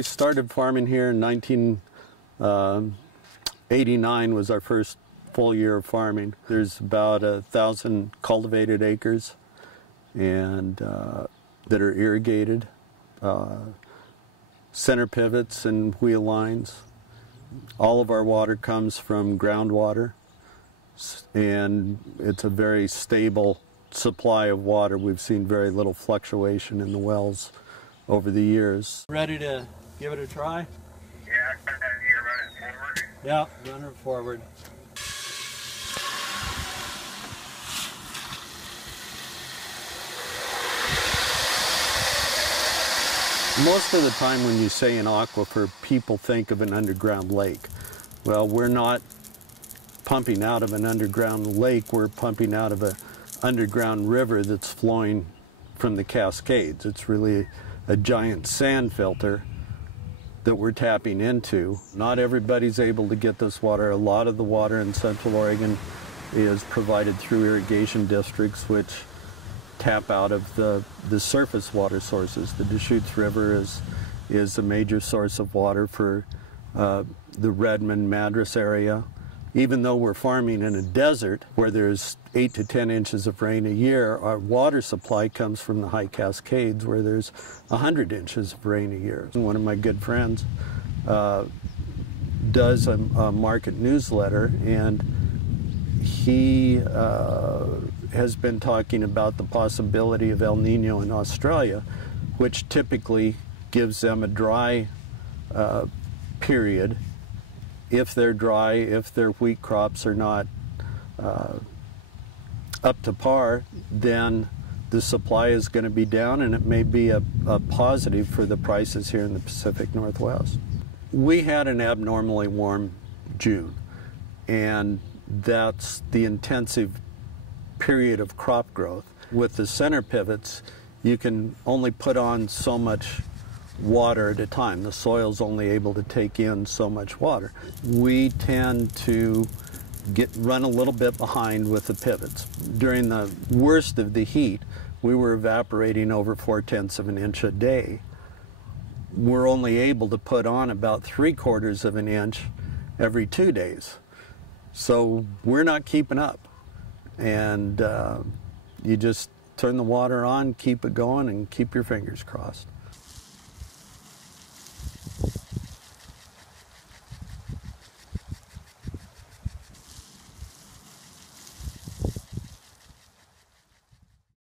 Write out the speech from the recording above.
we started farming here in 1989 was our first full year of farming. There's about 1,000 cultivated acres and that are irrigated, center pivots and wheel lines. All of our water comes from groundwater, and it's a very stable supply of water. We've seen very little fluctuation in the wells over the years. Ready to give it a try? Yeah, you're running forward? Yeah, running forward. Most of the time when you say an aquifer, people think of an underground lake. Well, we're not pumping out of an underground lake, we're pumping out of an underground river that's flowing from the Cascades. It's really a giant sand filter that we're tapping into. Not everybody's able to get this water. A lot of the water in Central Oregon is provided through irrigation districts, which tap out of the surface water sources. The Deschutes River is a major source of water for the Redmond, Madras area. Even though we're farming in a desert where there's 8 to 10 inches of rain a year, our water supply comes from the high Cascades where there's 100 inches of rain a year. One of my good friends does a market newsletter, and he has been talking about the possibility of El Niño in Australia, which typically gives them a dry period. If they're dry, if their wheat crops are not up to par, then the supply is going to be down, and it may be a positive for the prices here in the Pacific Northwest. We had an abnormally warm June, and that's the intensive period of crop growth. With the center pivots, you can only put on so much water at a time. The soil's only able to take in so much water. We tend to run a little bit behind with the pivots. During the worst of the heat, we were evaporating over 4/10 of an inch a day. We're only able to put on about 3/4 of an inch every 2 days. So we're not keeping up. And you just turn the water on, keep it going, and keep your fingers crossed.